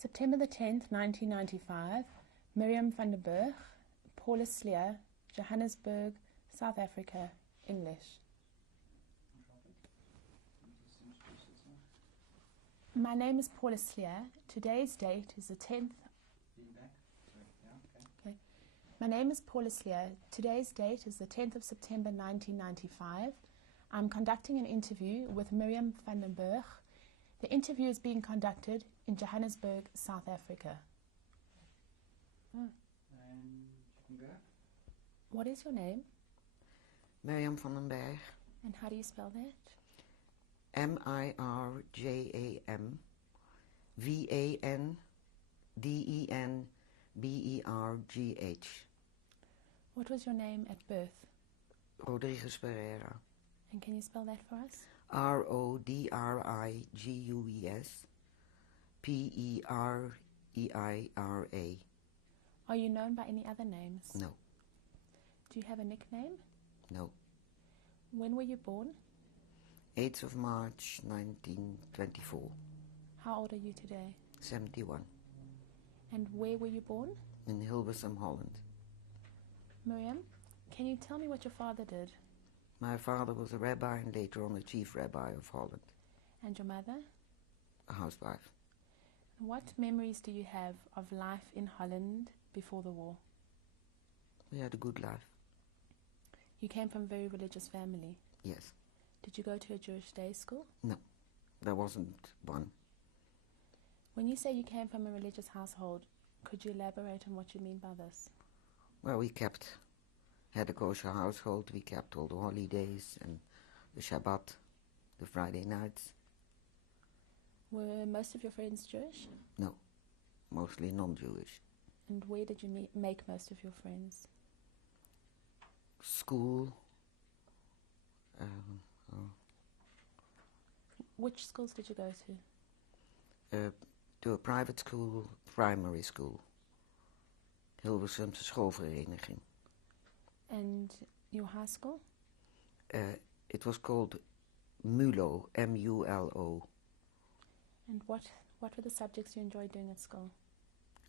September the 10th, 1995, Mirjam van der Bergh, Paula Sleer, Johannesburg, South Africa, English. My name is Paula Sleer. Today's date is the 10th. Okay. My name is Paula Sleer. Today's date is the 10th of September 1995. I'm conducting an interview with Mirjam van der Bergh. The interview is being conducted in Johannesburg, South Africa. And Bergh? What is your name? Mirjam van den Bergh. And how do you spell that? Mirjam Vandenbergh. What was your name at birth? Rodriguez Pereira. And can you spell that for us? Rodrigues Pereira. Are you known by any other names? No. Do you have a nickname? No. When were you born? 8th of March 1924. How old are you today? 71. And where were you born? In Hilversum, Holland. Mirjam, can you tell me what your father did? My father was a rabbi and later on the chief rabbi of Holland. And your mother? A housewife. What memories do you have of life in Holland before the war? We had a good life. You came from a very religious family. Yes. Did you go to a Jewish day school? No, there wasn't one. When you say you came from a religious household, could you elaborate on what you mean by this? Well, we had a kosher household. We kept all the holidays and the Shabbat, the Friday nights. Were most of your friends Jewish? No, mostly non-Jewish. And where did you make most of your friends? School. Which schools did you go to? To a private school, primary school. Hilversumse schoolvereniging. And your high school? It was called MULO, M-U-L-O. And what were the subjects you enjoyed doing at school?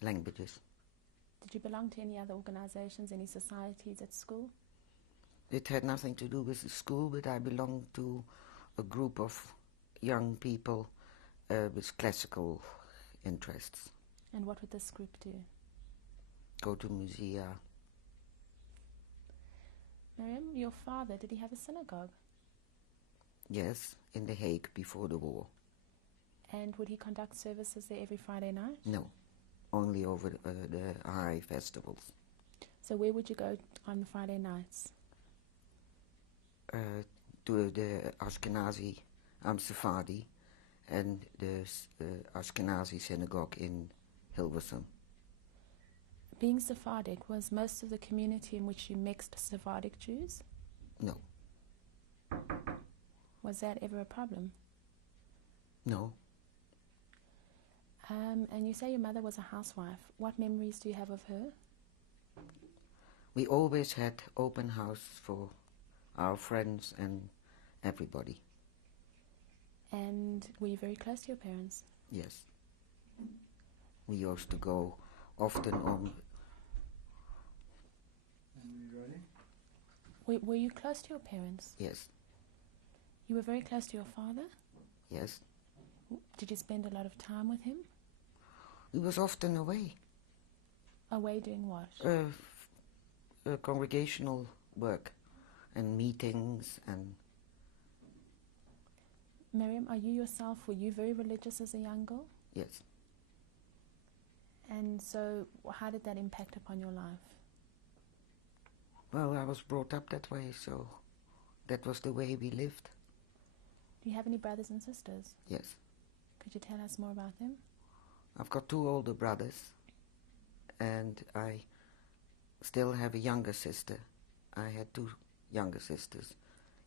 Languages. Did you belong to any other organizations, any societies at school? It had nothing to do with the school, but I belonged to a group of young people with classical interests. And what would this group do? Go to musea. Mirjam, your father, did he have a synagogue? Yes, in The Hague before the war. And would he conduct services there every Friday night? No, only over the high festivals. So where would you go on Friday nights? To the Ashkenazi, Sephardi, and the Ashkenazi synagogue in Hilversum. Being Sephardic, was most of the community in which you mixed Sephardic Jews? No. Was that ever a problem? No. And you say your mother was a housewife. What memories do you have of her? We always had open house for our friends and everybody. And were you very close to your parents? Yes. We used to go often on... And are you ready? Were you close to your parents? Yes. You were very close to your father? Yes. Did you spend a lot of time with him? He was often away. Away doing what? Congregational work and meetings and... Mirjam, are you yourself, were you very religious as a young girl? Yes. And so how did that impact upon your life? Well, I was brought up that way, so that was the way we lived. Do you have any brothers and sisters? Yes. Could you tell us more about them? I've got 2 older brothers, and I still have a younger sister. I had 2 younger sisters.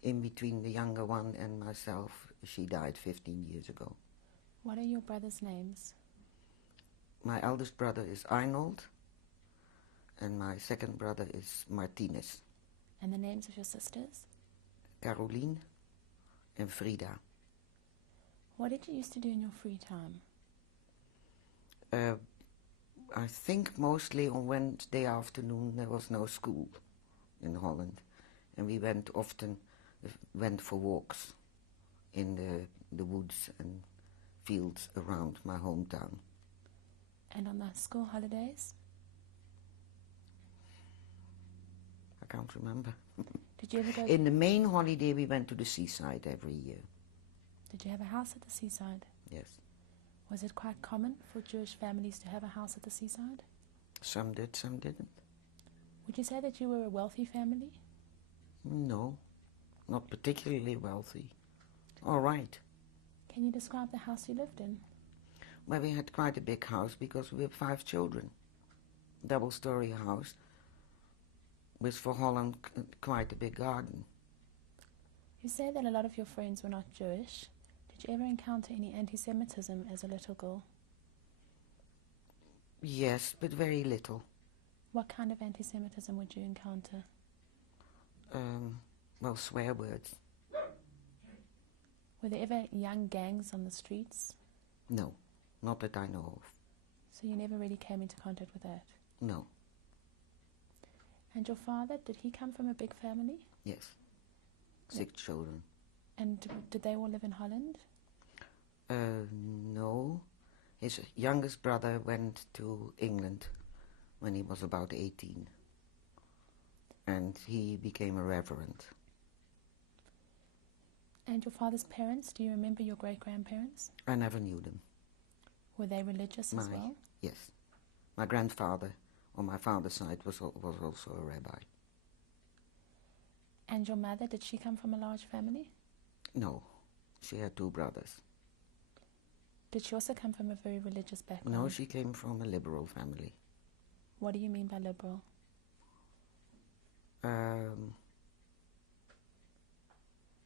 In between the younger one and myself, she died 15 years ago. What are your brothers' names? My eldest brother is Arnold, and my second brother is Martinez. And the names of your sisters? Caroline and Frida. What did you used to do in your free time? I think mostly on Wednesday afternoon there was no school in Holland, and we often went for walks in the woods and fields around my hometown. And on the school holidays? I can't remember. Did you ever go... In the main holiday we went to the seaside every year. Did you have a house at the seaside? Yes. Was it quite common for Jewish families to have a house at the seaside? Some did, some didn't. Would you say that you were a wealthy family? No, not particularly wealthy. All right. Can you describe the house you lived in? Well, we had quite a big house because we were 5 children. Double-story house with, for Holland, quite a big garden. You say that a lot of your friends were not Jewish. Did you ever encounter any anti-Semitism as a little girl? Yes, but very little. What kind of anti-Semitism would you encounter? Well, swear words. Were there ever young gangs on the streets? No, not that I know of. So you never really came into contact with that? No. And your father, did he come from a big family? Yes. 6 children. And did they all live in Holland? No. His youngest brother went to England when he was about 18. And he became a reverend. And your father's parents, do you remember your great-grandparents? I never knew them. Were they religious as well? Yes. My grandfather, on my father's side, was also a rabbi. And your mother, did she come from a large family? No. She had 2 brothers. Did she also come from a very religious background? No, she came from a liberal family. What do you mean by liberal?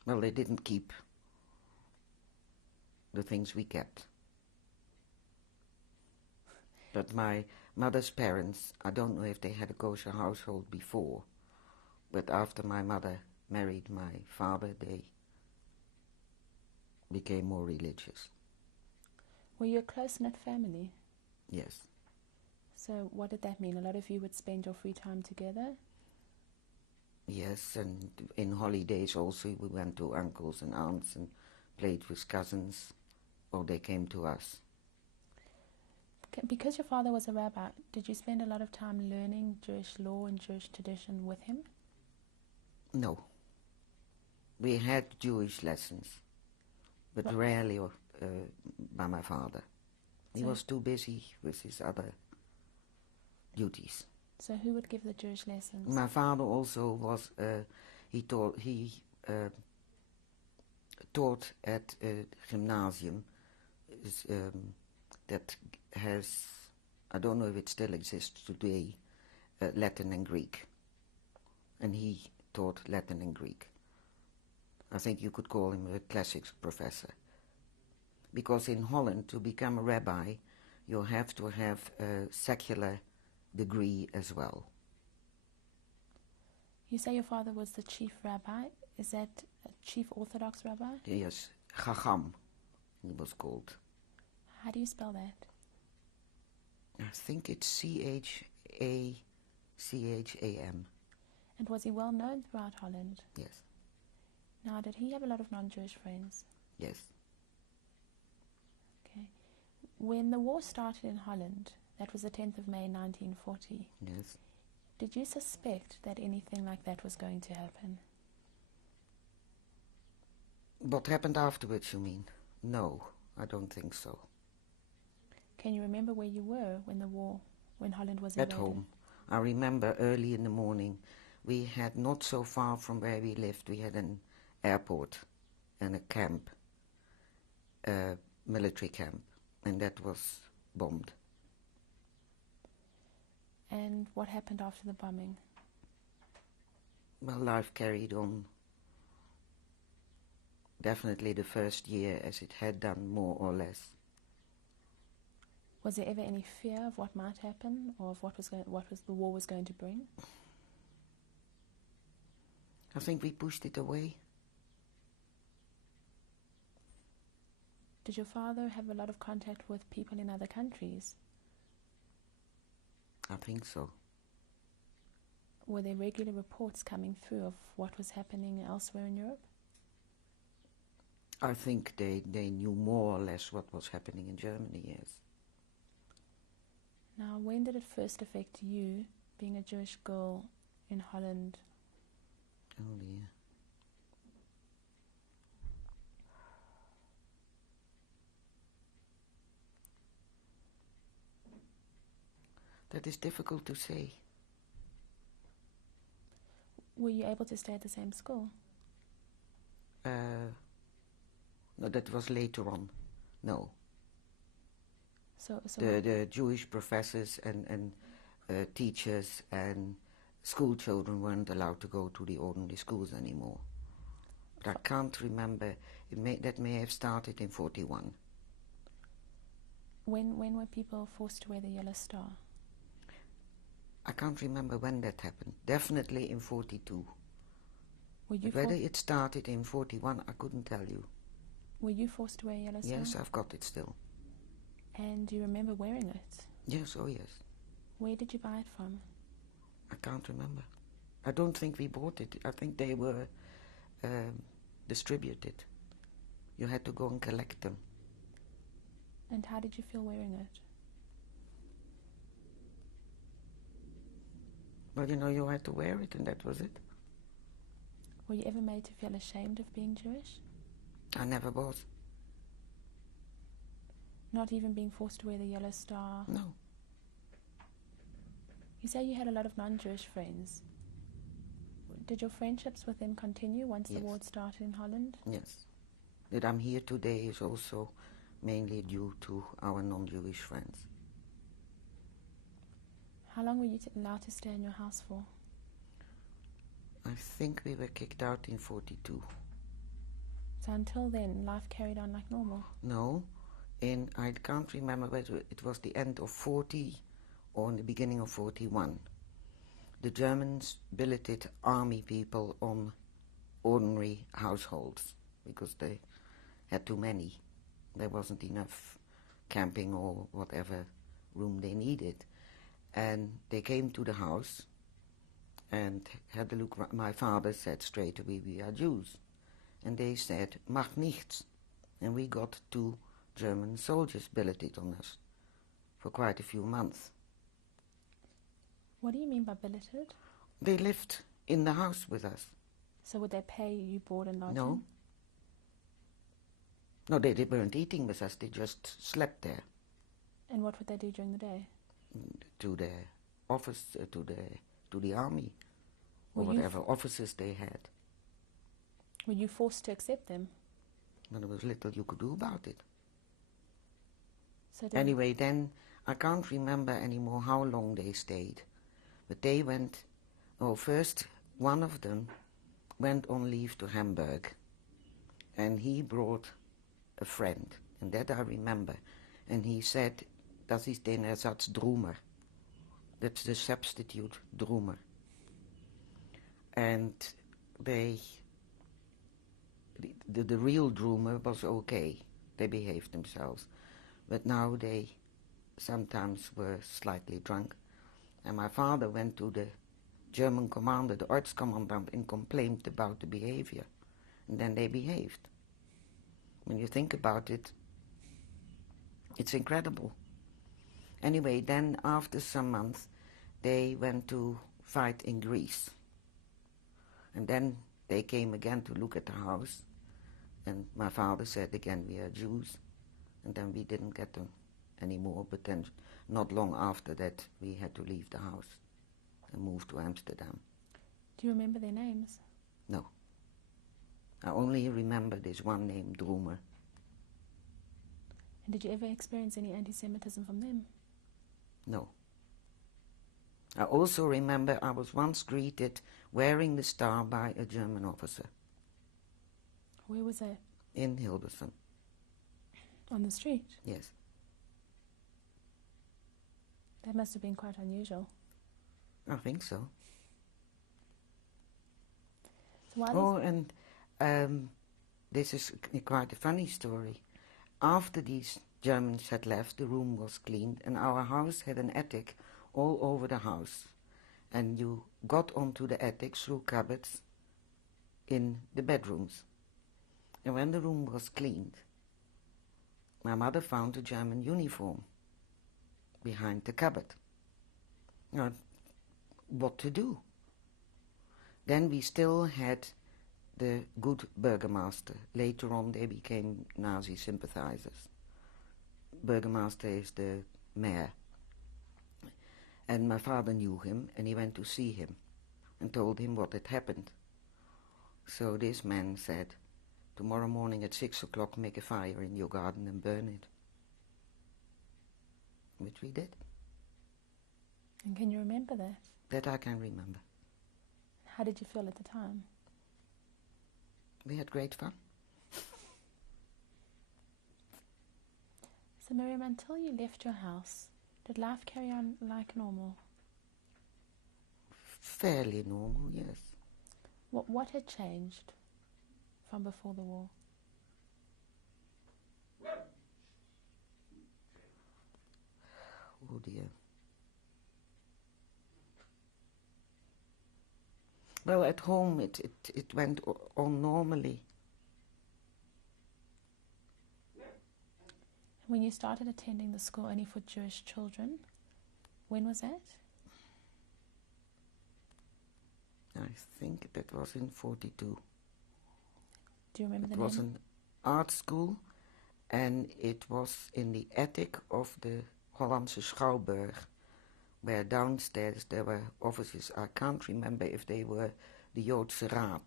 Well, they didn't keep the things we kept. But my mother's parents, I don't know if they had a kosher household before, but after my mother married my father, they became more religious. Were you a close-knit family? Yes. So what did that mean? A lot of you would spend your free time together? Yes, and in holidays also we went to uncles and aunts and played with cousins, or they came to us. Because your father was a rabbi, did you spend a lot of time learning Jewish law and Jewish tradition with him? No. We had Jewish lessons, but rarely by my father. He was too busy with his other duties. So who would give the Jewish lessons? My father also was, he taught at a gymnasium that has, I don't know if it still exists today, Latin and Greek. And he taught Latin and Greek. I think you could call him a classics professor. Because in Holland, to become a rabbi, you have to have a secular degree as well. You say your father was the chief rabbi. Is that a chief Orthodox rabbi? Yes, Chacham, he was called. How do you spell that? I think it's C-H-A-C-H-A-M. And was he well known throughout Holland? Yes. Now, did he have a lot of non-Jewish friends? Yes. Okay. When the war started in Holland, that was the 10th of May 1940. Yes. Did you suspect that anything like that was going to happen? What happened afterwards, you mean? No, I don't think so. Can you remember where you were when Holland was invaded? At home. I remember early in the morning, we had not so far from where we lived, we had an airport and a camp, a military camp, and that was bombed. And what happened after the bombing? Well, life carried on. Definitely the first year as it had done, more or less. Was there ever any fear of what might happen, or of what the war was going to bring? I think we pushed it away. Did your father have a lot of contact with people in other countries? I think so. Were there regular reports coming through of what was happening elsewhere in Europe? I think they knew more or less what was happening in Germany, yes. Now, when did it first affect you, being a Jewish girl in Holland? Oh dear. That is difficult to say. Were you able to stay at the same school? No, that was later on. No. So The Jewish professors and teachers and school children weren't allowed to go to the ordinary schools anymore. But I can't remember. That may have started in 41. when were people forced to wear the yellow star? I can't remember when that happened. Definitely in 42. Were you But whether it started in 41, I couldn't tell you. Were you forced to wear a yellow star? Yes, I've got it still. And do you remember wearing it? Yes, oh yes. Where did you buy it from? I can't remember. I don't think we bought it. I think they were distributed. You had to go and collect them. And how did you feel wearing it? Well, you know, you had to wear it and that was it. Were you ever made to feel ashamed of being Jewish? I never was. Not even being forced to wear the yellow star? No. You say you had a lot of non-Jewish friends. Did your friendships with them continue once the Yes. war started in Holland? Yes. That I'm here today is also mainly due to our non-Jewish friends. How long were you allowed to stay in your house for? I think we were kicked out in 42. So until then, life carried on like normal? No, I can't remember whether it was the end of 40 or in the beginning of 41. The Germans billeted army people on ordinary households because they had too many. There wasn't enough camping or whatever room they needed. And they came to the house and had a look. My father said straight away, "We are Jews." And they said, "Mag nichts." And we got 2 German soldiers billeted on us for quite a few months. What do you mean by billeted? They lived in the house with us. So would they pay you board and lodging? No. No, they weren't eating with us. They just slept there. And what would they do during the day? To the office, to the army, or Were you whatever offices they had. Were you forced to accept them? But there was little you could do about it. So did Anyway, then I can't remember anymore how long they stayed. But they went, first one of them went on leave to Hamburg. And he brought a friend, and that I remember. And he said, "Das ist den Ersatzdrummer." That's the substitute drummer. And the real drummer was okay. They behaved themselves. But now they sometimes were slightly drunk. And my father went to the German commander, the Ortskommandant, and complained about the behavior. And then they behaved. When you think about it, it's incredible. Anyway, then after some months, they went to fight in Greece. And then they came again to look at the house. And my father said again, "We are Jews." And then we didn't get them anymore. But then not long after that, we had to leave the house and move to Amsterdam. Do you remember their names? No. I only remember this one name, Drummer. And did you ever experience any anti-Semitism from them? No. I also remember I was once greeted wearing the star by a German officer Where was that? in Hilversum. On the street? Yes. That must have been quite unusual. I think so. So why Oh, and this is quite a funny story. After these Germans had left, the room was cleaned, and our house had an attic all over the house, and you got onto the attic through cupboards in the bedrooms. And when the room was cleaned, my mother found a German uniform behind the cupboard. Now, what to do? Then we still had the good burgomaster. Later on they became Nazi sympathizers. Burgomaster is the mayor. And my father knew him, and he went to see him and told him what had happened. So this man said, tomorrow morning at 6 o'clock make a fire in your garden and burn it. Which we did. And can you remember that? That I can remember. How did you feel at the time? We had great fun. So Mirjam, until you left your house, did life carry on like normal? Fairly normal, yes. What had changed from before the war? Oh dear. Well, at home it went on normally. When you started attending the school only for Jewish children, when was that? I think that was in 42. Do you remember the It name? was an art school, and it was in the attic of the Hollandse Schouwburg, where downstairs there were offices. I can't remember if they were the Joodse Raad,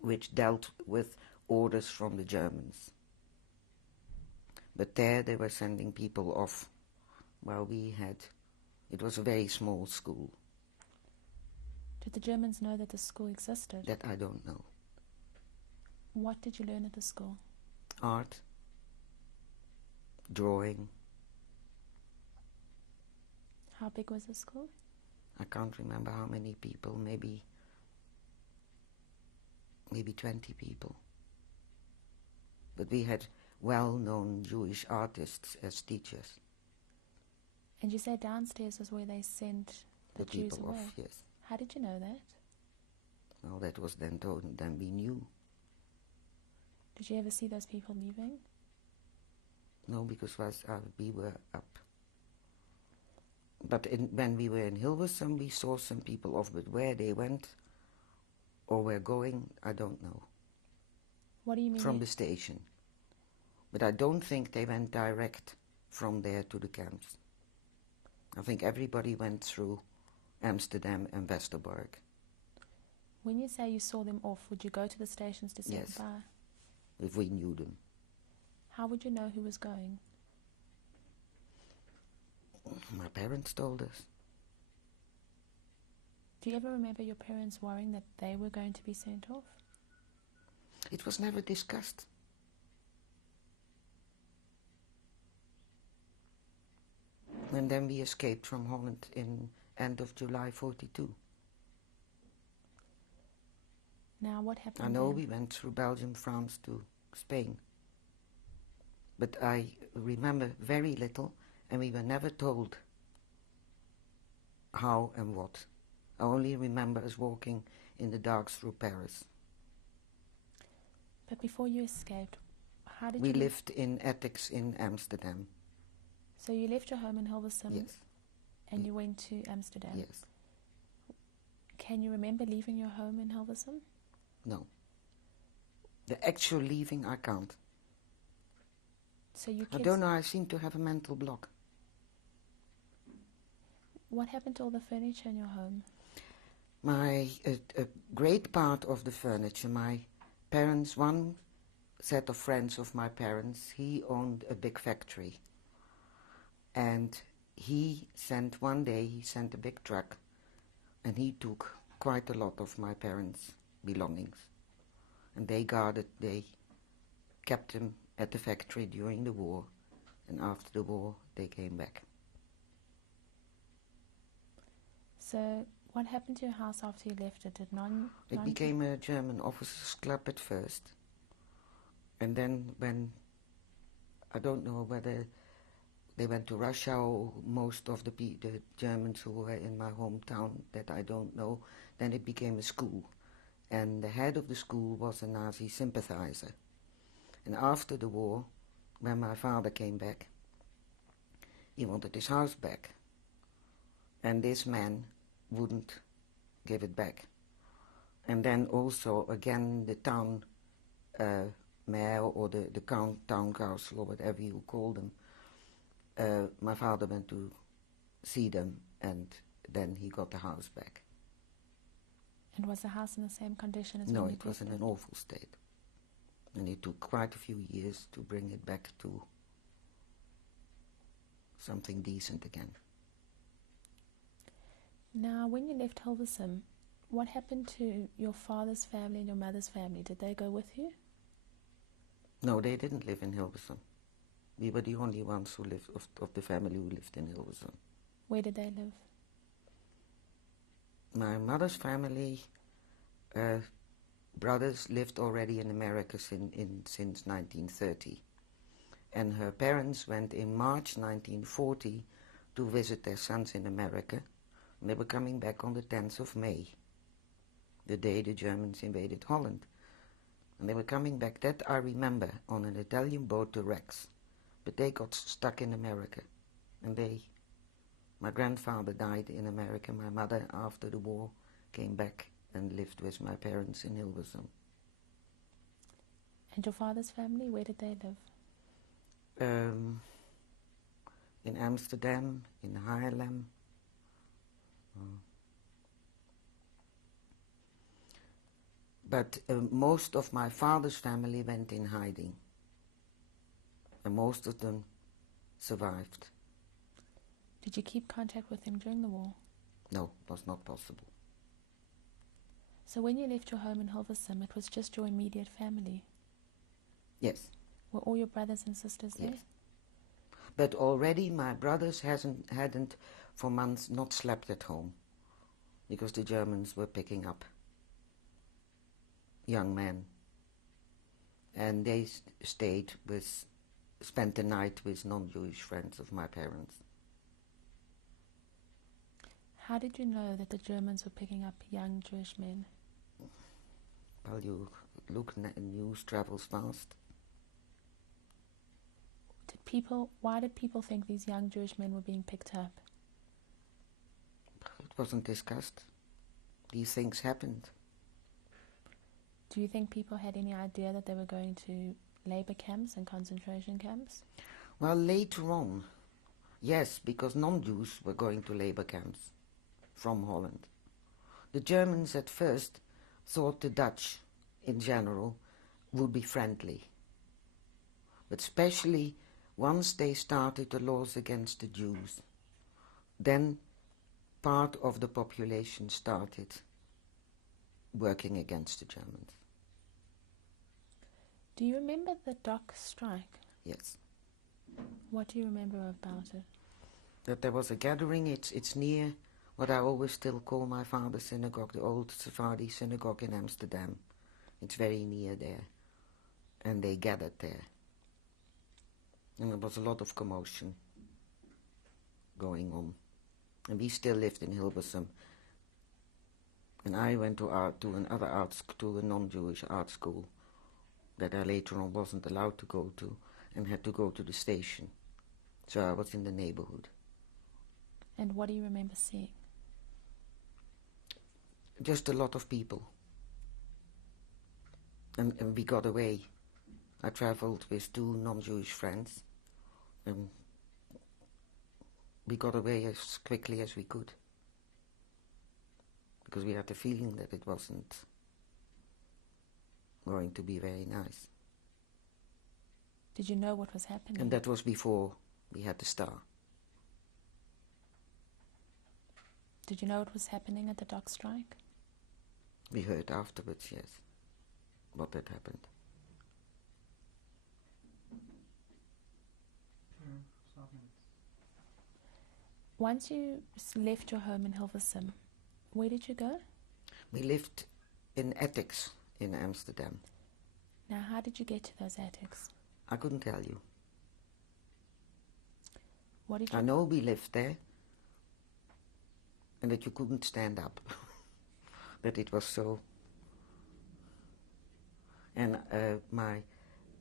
which dealt with orders from the Germans. But there they were sending people off, while it was a very small school. Did the Germans know that the school existed? That I don't know. What did you learn at the school? Art, drawing. How big was the school? I can't remember how many people, maybe 20 people. But we had well-known Jewish artists as teachers. And you say downstairs was where they sent the Jews people away? off, yes. How did you know that? Well, that was then told, and then we knew. Did you ever see those people leaving? No, because we were up. But when we were in Hilversum, we saw some people off, but where they went or were going, I don't know. What do you mean? From the station. But I don't think they went direct from there to the camps. I think everybody went through Amsterdam and Westerbork. When you say you saw them off, would you go to the stations to say Yes. goodbye? If we knew them. How would you know who was going? My parents told us. Do you ever remember your parents worrying that they were going to be sent off? It was never discussed. And then we escaped from Holland in end of July 42. Now, what happened? I know then? we went through Belgium, France to Spain. But I remember very little, and we were never told how and what. I only remember us walking in the dark through Paris. But before you escaped, how did We you... lived in attics in Amsterdam. So you left your home in Hilversum Yes, and you went to Amsterdam? yes. Can you remember leaving your home in Hilversum? No. The actual leaving, I can't. So you I kids... don't know, I seem to have a mental block. What happened to all the furniture in your home? A great part of the furniture, my parents, one set of friends of my parents, he owned a big factory. And he sent a big truck, and he took quite a lot of my parents' belongings. And they kept them at the factory during the war, and after the war they came back. So what happened to your house after you left it? It became a German officers' club at first. And then when, I don't know whether they went to Russia, or most of the Germans who were in my hometown that I don't know. Then it became a school, and the head of the school was a Nazi sympathizer. And after the war, when my father came back, he wanted his house back, and this man wouldn't give it back. And then also, again, the town mayor or the town council or whatever you call them, my father went to see them, and then he got the house back. And was the house in the same condition as No, when you it was in left an awful state. And it took quite a few years to bring it back to something decent again. Now, when you left Hilversum, what happened to your father's family and your mother's family? Did they go with you? No, they didn't live in Hilversum. We were the only ones who lived, of the family who lived in Hilversum. Where did they live? My mother's family, brothers lived already in America since 1930. And her parents went in March 1940 to visit their sons in America. And they were coming back on the 10th of May, the day the Germans invaded Holland. And they were coming back, that I remember, on an Italian boat to Rex. But they got stuck in America. And my grandfather died in America. My mother, after the war, came back and lived with my parents in Hilversum. And your father's family, where did they live? In Amsterdam, in Haarlem. But most of my father's family went in hiding. And most of them survived. Did you keep contact with them during the war? No, it was not possible. So when you left your home in Hilversum, it was just your immediate family? Yes. Were all your brothers and sisters there? Yes. But already my brothers hadn't for months not slept at home, because the Germans were picking up young men. And they spent the night with non-Jewish friends of my parents. How did you know that the Germans were picking up young Jewish men? Well, you look, news travels fast. Why did people think these young Jewish men were being picked up? It wasn't discussed. These things happened. Do you think people had any idea that they were going to labor camps and concentration camps? Well, later on, yes, because non-Jews were going to labor camps from Holland. The Germans at first thought the Dutch, in general, would be friendly. But especially once they started the laws against the Jews, then part of the population started working against the Germans. Do you remember the dock strike? Yes. What do you remember about it? That there was a gathering, it's near what I always still call my father's synagogue, the old Sephardi synagogue in Amsterdam. It's very near there. And they gathered there. And there was a lot of commotion going on. And we still lived in Hilversum. And I went to a non-Jewish art school that I later on wasn't allowed to go to, and had to go to the station. So I was in the neighborhood. And what do you remember seeing? Just a lot of people. And we got away. I traveled with two non-Jewish friends, and we got away as quickly as we could, because we had the feeling that it wasn't going to be very nice. Did you know what was happening? And that was before we had the star. Did you know what was happening at the dock strike? We heard afterwards, yes, what had happened. Once you left your home in Hilversum, where did you go? We lived in attics in Amsterdam. Now, how did you get to those attics? I couldn't tell you. What did you... I know we lived there, and that you couldn't stand up. That it was so... And my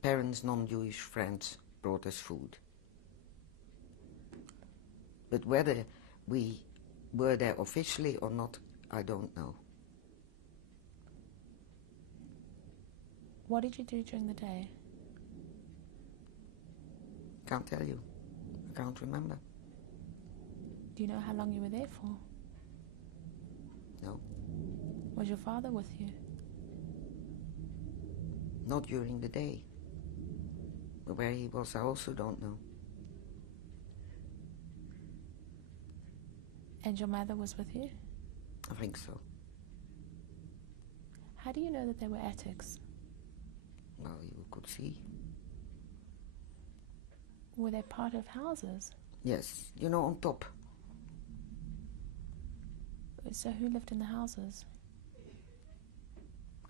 parents' non-Jewish friends brought us food. But whether we were there officially or not, I don't know. What did you do during the day? Can't tell you. I can't remember. Do you know how long you were there for? No. Was your father with you? Not during the day. But where he was, I also don't know. And your mother was with you? I think so. How do you know that there were attics? Well, you could see. Were they part of houses? Yes, you know, on top. So who lived in the houses?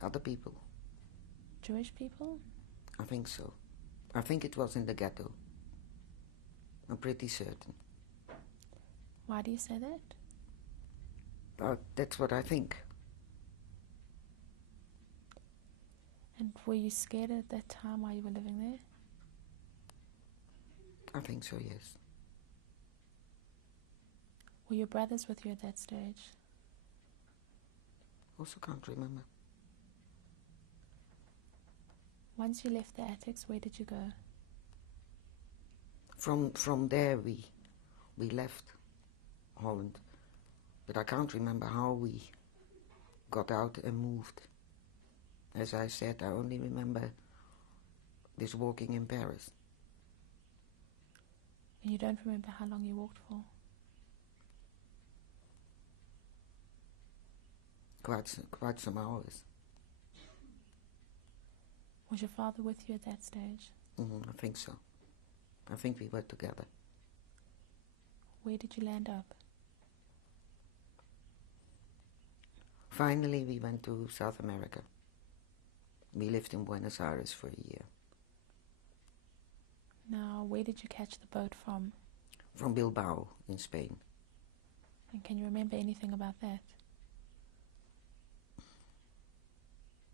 Other people. Jewish people? I think so. I think it was in the ghetto. I'm pretty certain. Why do you say that? That's what I think. And were you scared at that time while you were living there? I think so, yes. Were your brothers with you at that stage? Also can't remember. Once you left the attics, where did you go? From there we left Holland. But I can't remember how we got out and moved. As I said, I only remember this walking in Paris. And you don't remember how long you walked for? Quite some hours. Was your father with you at that stage? I think so. I think we were together. Where did you land up? Finally, we went to South America. We lived in Buenos Aires for a year. Now, where did you catch the boat from? From Bilbao, in Spain. And can you remember anything about that?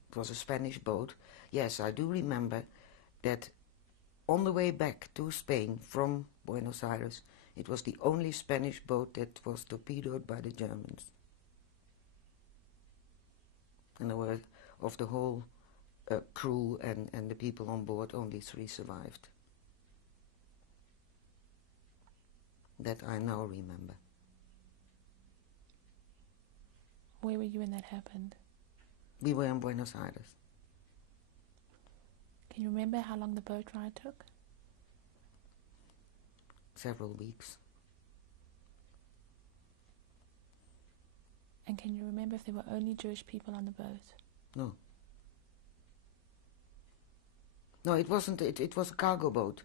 It was a Spanish boat. Yes, I do remember that on the way back to Spain from Buenos Aires, it was the only Spanish boat that was torpedoed by the Germans. And there were, of the whole crew and the people on board, only 3 survived. That I now remember. Where were you when that happened? We were in Buenos Aires. Can you remember how long the boat ride took? Several weeks. And can you remember if there were only Jewish people on the boat? No. No, it wasn't. It was a cargo boat.